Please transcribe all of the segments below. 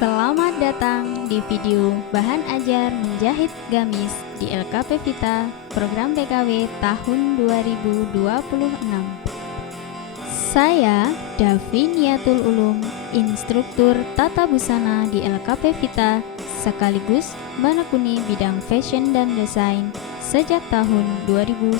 Selamat datang di video Bahan Ajar Menjahit Gamis di LKP Vita Program BKW tahun 2026. Saya Daviniatul Ulum, instruktur tata busana di LKP Vita sekaligus manekuni bidang fashion dan desain sejak tahun 2019.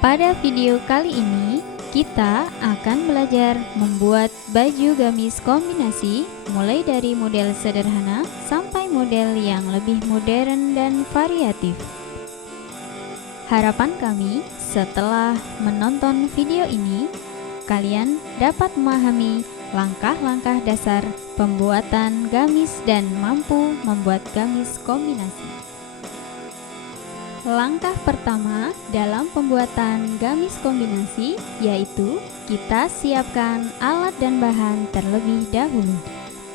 Pada video kali ini kita akan belajar membuat baju gamis kombinasi mulai dari model sederhana sampai model yang lebih modern dan variatif. Harapan kami setelah menonton video ini, kalian dapat memahami langkah-langkah dasar pembuatan gamis dan mampu membuat gamis kombinasi. Langkah pertama dalam pembuatan gamis kombinasi yaitu kita siapkan alat dan bahan terlebih dahulu.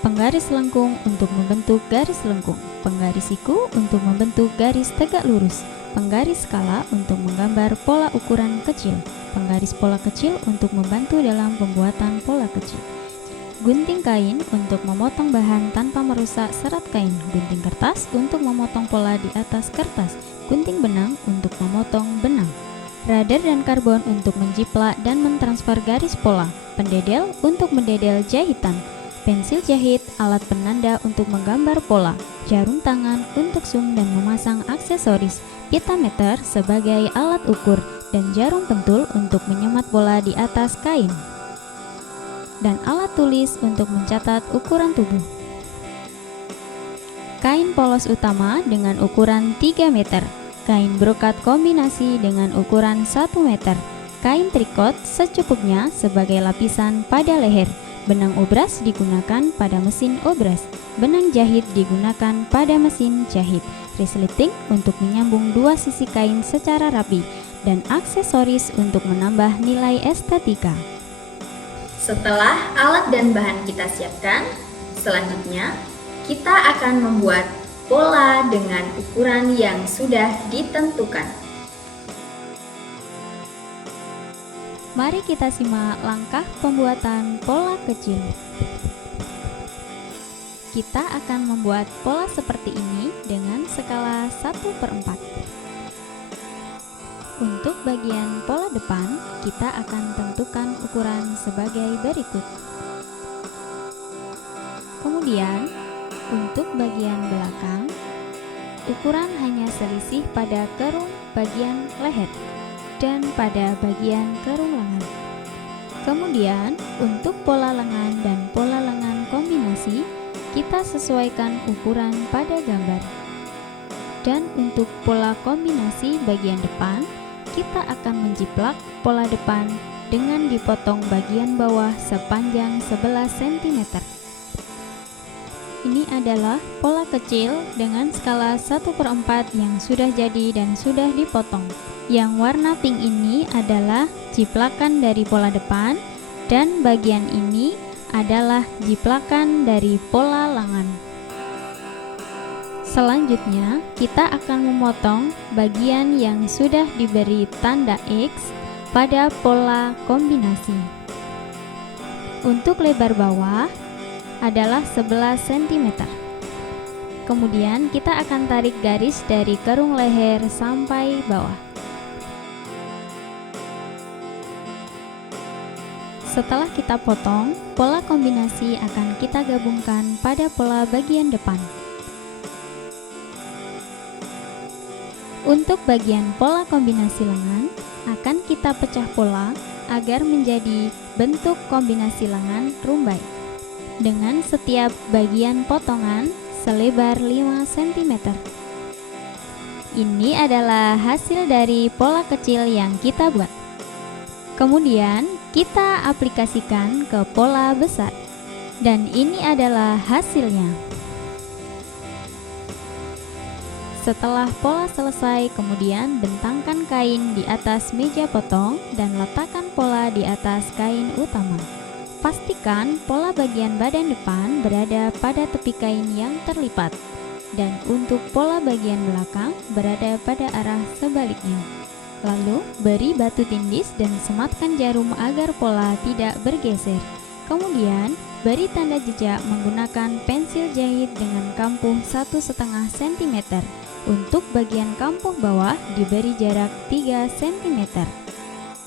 Penggaris lengkung untuk membentuk garis lengkung, penggaris siku untuk membentuk garis tegak lurus, penggaris skala untuk menggambar pola ukuran kecil, penggaris pola kecil untuk membantu dalam pembuatan pola kecil, gunting kain untuk memotong bahan tanpa merusak serat kain, gunting kertas untuk memotong pola di atas kertas, gunting benang untuk memotong benang, radar dan karbon untuk menjiplak dan mentransfer garis pola, pendedel untuk mendedel jahitan, pensil jahit, alat penanda untuk menggambar pola, jarum tangan untuk zoom dan memasang aksesoris, pita meter sebagai alat ukur, dan jarum pentul untuk menyemat pola di atas kain, dan alat tulis untuk mencatat ukuran tubuh. Kain polos utama dengan ukuran 3 meter, kain brokat kombinasi dengan ukuran 1 meter, kain trikot secukupnya sebagai lapisan pada leher, benang obras digunakan pada mesin obras, benang jahit digunakan pada mesin jahit, resleting untuk menyambung dua sisi kain secara rapi, dan aksesoris untuk menambah nilai estetika. Setelah alat dan bahan kita siapkan, selanjutnya kita akan membuat pola dengan ukuran yang sudah ditentukan. Mari kita simak langkah pembuatan pola kecil. Kita akan membuat pola seperti ini dengan skala 1/4. Untuk bagian pola depan, kita akan tentukan ukuran sebagai berikut. Kemudian, untuk bagian belakang, ukuran hanya selisih pada kerung bagian leher dan pada bagian kerung lengan. Kemudian, untuk pola lengan dan pola lengan kombinasi, kita sesuaikan ukuran pada gambar. Dan untuk pola kombinasi bagian depan, kita akan menjiplak pola depan dengan dipotong bagian bawah sepanjang 11 cm. Ini adalah pola kecil dengan skala 1/4 yang sudah jadi dan sudah dipotong. Yang warna pink ini adalah jiplakan dari pola depan, dan bagian ini adalah jiplakan dari pola lengan. Selanjutnya, kita akan memotong bagian yang sudah diberi tanda X pada pola kombinasi. Untuk lebar bawah adalah 11 cm. Kemudian kita akan tarik garis dari kerung leher sampai bawah. Setelah kita potong, pola kombinasi akan kita gabungkan pada pola bagian depan. Untuk bagian pola kombinasi lengan, akan kita pecah pola agar menjadi bentuk kombinasi lengan rumbai, dengan setiap bagian potongan selebar 5 cm. Ini adalah hasil dari pola kecil yang kita buat. Kemudian kita aplikasikan ke pola besar. Dan ini adalah hasilnya. Setelah pola selesai, kemudian bentangkan kain di atas meja potong dan letakkan pola di atas kain utama. Pastikan pola bagian badan depan berada pada tepi kain yang terlipat, dan untuk pola bagian belakang berada pada arah sebaliknya. Lalu, beri batu tindis dan sematkan jarum agar pola tidak bergeser. Kemudian, beri tanda jejak menggunakan pensil jahit dengan kampuh 1,5 cm. Untuk bagian kampuh bawah diberi jarak 3 cm.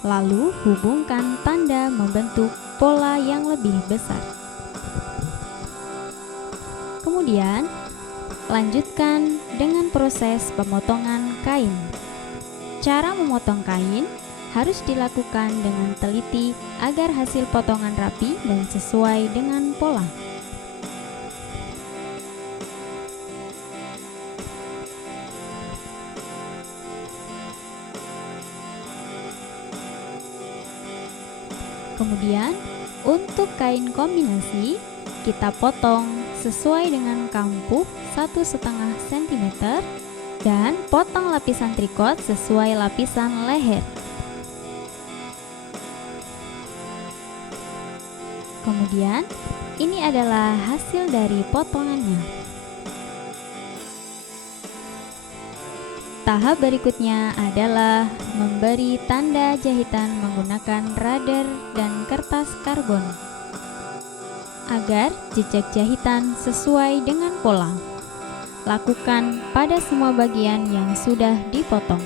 Lalu hubungkan tanda membentuk pola yang lebih besar. Kemudian lanjutkan dengan proses pemotongan kain. Cara memotong kain harus dilakukan dengan teliti agar hasil potongan rapi dan sesuai dengan pola. Kemudian, untuk kain kombinasi, kita potong sesuai dengan kampuh 1,5 cm dan potong lapisan trikot sesuai lapisan leher. Kemudian, ini adalah hasil dari potongannya. Tahap berikutnya adalah memberi tanda jahitan menggunakan rader dan kertas karbon agar jejak jahitan sesuai dengan pola. Lakukan pada semua bagian yang sudah dipotong.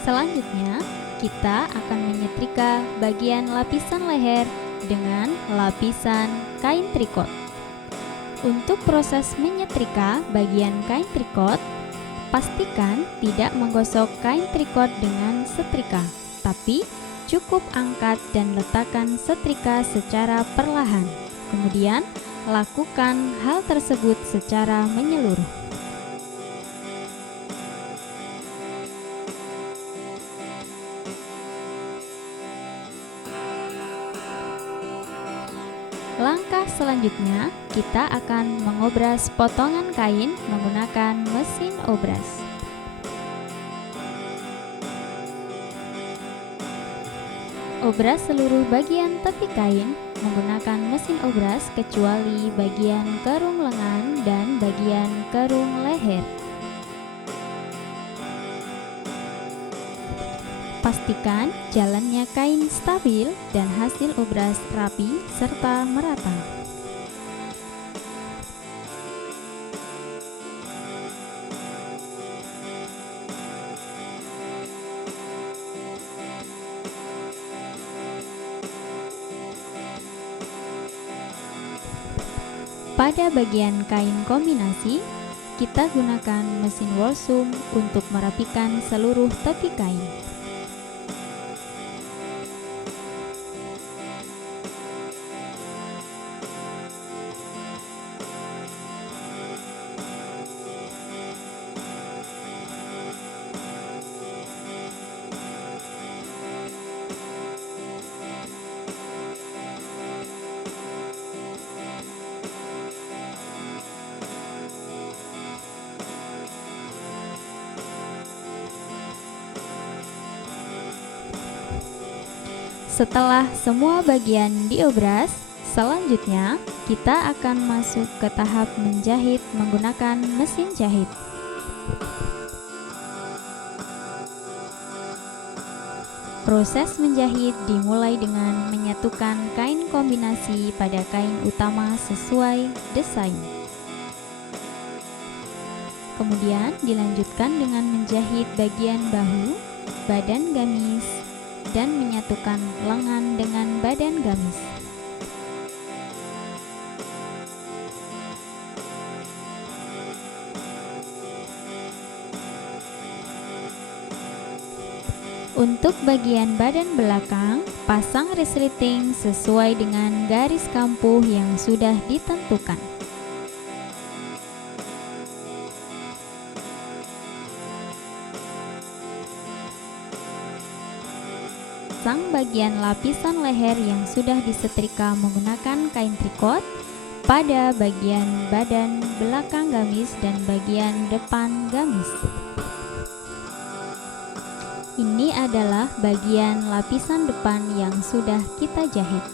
Selanjutnya, kita akan menyetrika bagian lapisan leher dengan lapisan kain trikot. Untuk proses menyetrika bagian kain trikot, pastikan tidak menggosok kain trikot dengan setrika, tapi cukup angkat dan letakkan setrika secara perlahan. Kemudian, lakukan hal tersebut secara menyeluruh. Langkah selanjutnya, kita akan mengobras potongan kain menggunakan mesin obras. Obras seluruh bagian tepi kain menggunakan mesin obras kecuali bagian kerung lengan dan bagian kerung leher. Pastikan jalannya kain stabil dan hasil obras rapi serta merata. Pada bagian kain kombinasi, kita gunakan mesin Walsum untuk merapikan seluruh tepi kain. Setelah semua bagian diobras, selanjutnya kita akan masuk ke tahap menjahit menggunakan mesin jahit. Proses menjahit dimulai dengan menyatukan kain kombinasi pada kain utama sesuai desain. Kemudian dilanjutkan dengan menjahit bagian bahu, badan gamis, dan menyatukan lengan dengan badan gamis. Untuk bagian badan belakang, pasang resleting sesuai dengan garis kampuh yang sudah ditentukan. Pasang bagian lapisan leher yang sudah disetrika menggunakan kain trikot pada bagian badan belakang gamis dan bagian depan gamis. Ini adalah bagian lapisan depan yang sudah kita jahit.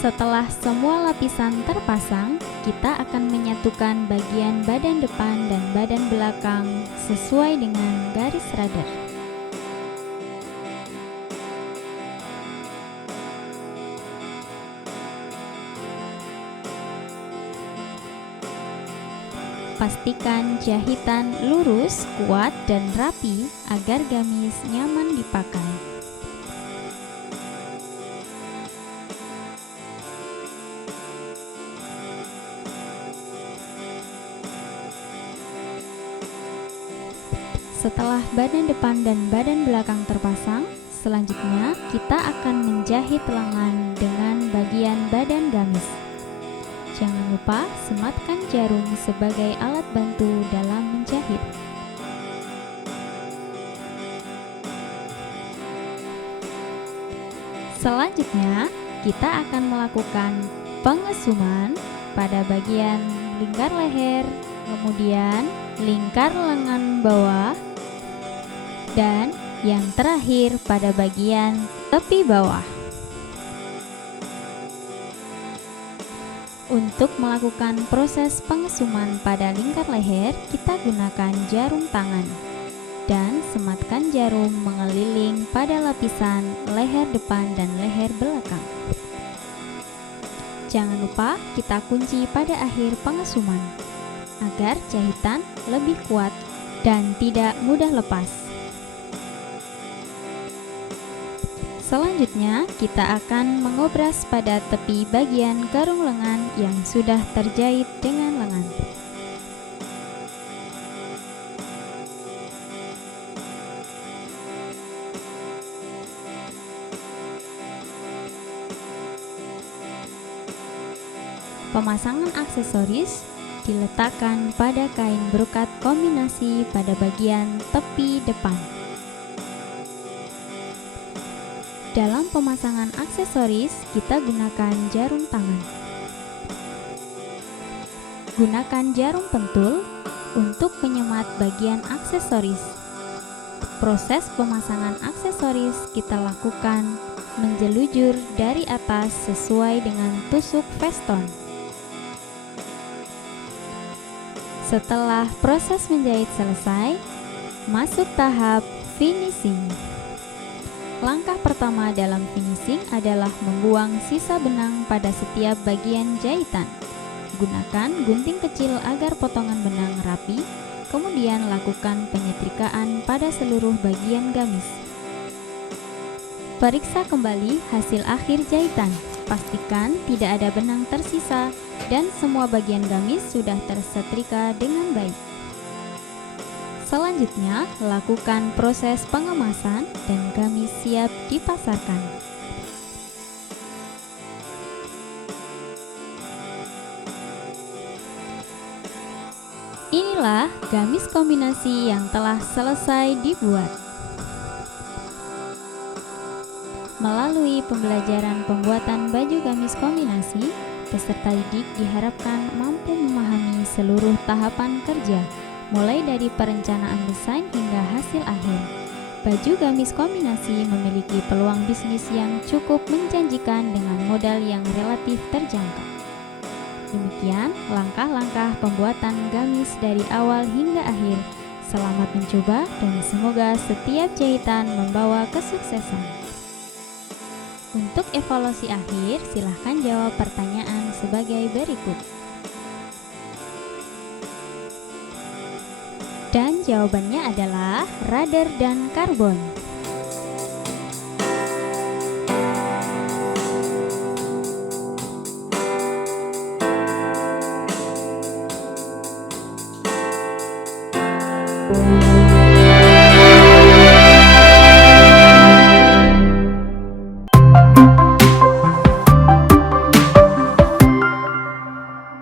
Setelah semua lapisan terpasang, kita akan menyatukan bagian badan depan dan badan belakang sesuai dengan garis radar. Pastikan jahitan lurus, kuat, dan rapi agar gamis nyaman dipakai. Setelah badan depan dan badan belakang terpasang, selanjutnya kita akan menjahit lengan dengan bagian badan gamis. Jangan lupa sematkan jarum sebagai alat bantu dalam menjahit. Selanjutnya, kita akan melakukan pengesuman pada bagian lingkar leher, kemudian lingkar lengan bawah, dan yang terakhir pada bagian tepi bawah. Untuk melakukan proses pengesuman pada lingkar leher, kita gunakan jarum tangan dan sematkan jarum mengeliling pada lapisan leher depan dan leher belakang. Jangan lupa kita kunci pada akhir pengesuman agar jahitan lebih kuat dan tidak mudah lepas. Selanjutnya, kita akan mengobras pada tepi bagian garung lengan yang sudah terjahit dengan lengan. Pemasangan aksesoris diletakkan pada kain brokat kombinasi pada bagian tepi depan. Dalam pemasangan aksesoris, kita gunakan jarum tangan. Gunakan jarum pentul untuk menyemat bagian aksesoris. Proses pemasangan aksesoris kita lakukan menjelujur dari atas sesuai dengan tusuk veston. Setelah proses menjahit selesai, masuk tahap finishing. Langkah pertama dalam finishing adalah membuang sisa benang pada setiap bagian jahitan. Gunakan gunting kecil agar potongan benang rapi, kemudian lakukan penyetrikaan pada seluruh bagian gamis. Periksa kembali hasil akhir jahitan. Pastikan tidak ada benang tersisa dan semua bagian gamis sudah tersetrika dengan baik. Selanjutnya, lakukan proses pengemasan dan gamis siap dipasarkan. Inilah gamis kombinasi yang telah selesai dibuat. Melalui pembelajaran pembuatan baju gamis kombinasi, peserta didik diharapkan mampu memahami seluruh tahapan kerja, mulai dari perencanaan desain hingga hasil akhir. Baju gamis kombinasi memiliki peluang bisnis yang cukup menjanjikan dengan modal yang relatif terjangkau. Demikian langkah-langkah pembuatan gamis dari awal hingga akhir. Selamat mencoba dan semoga setiap jahitan membawa kesuksesan. Untuk evaluasi akhir, silahkan jawab pertanyaan sebagai berikut. Dan jawabannya adalah radar dan karbon.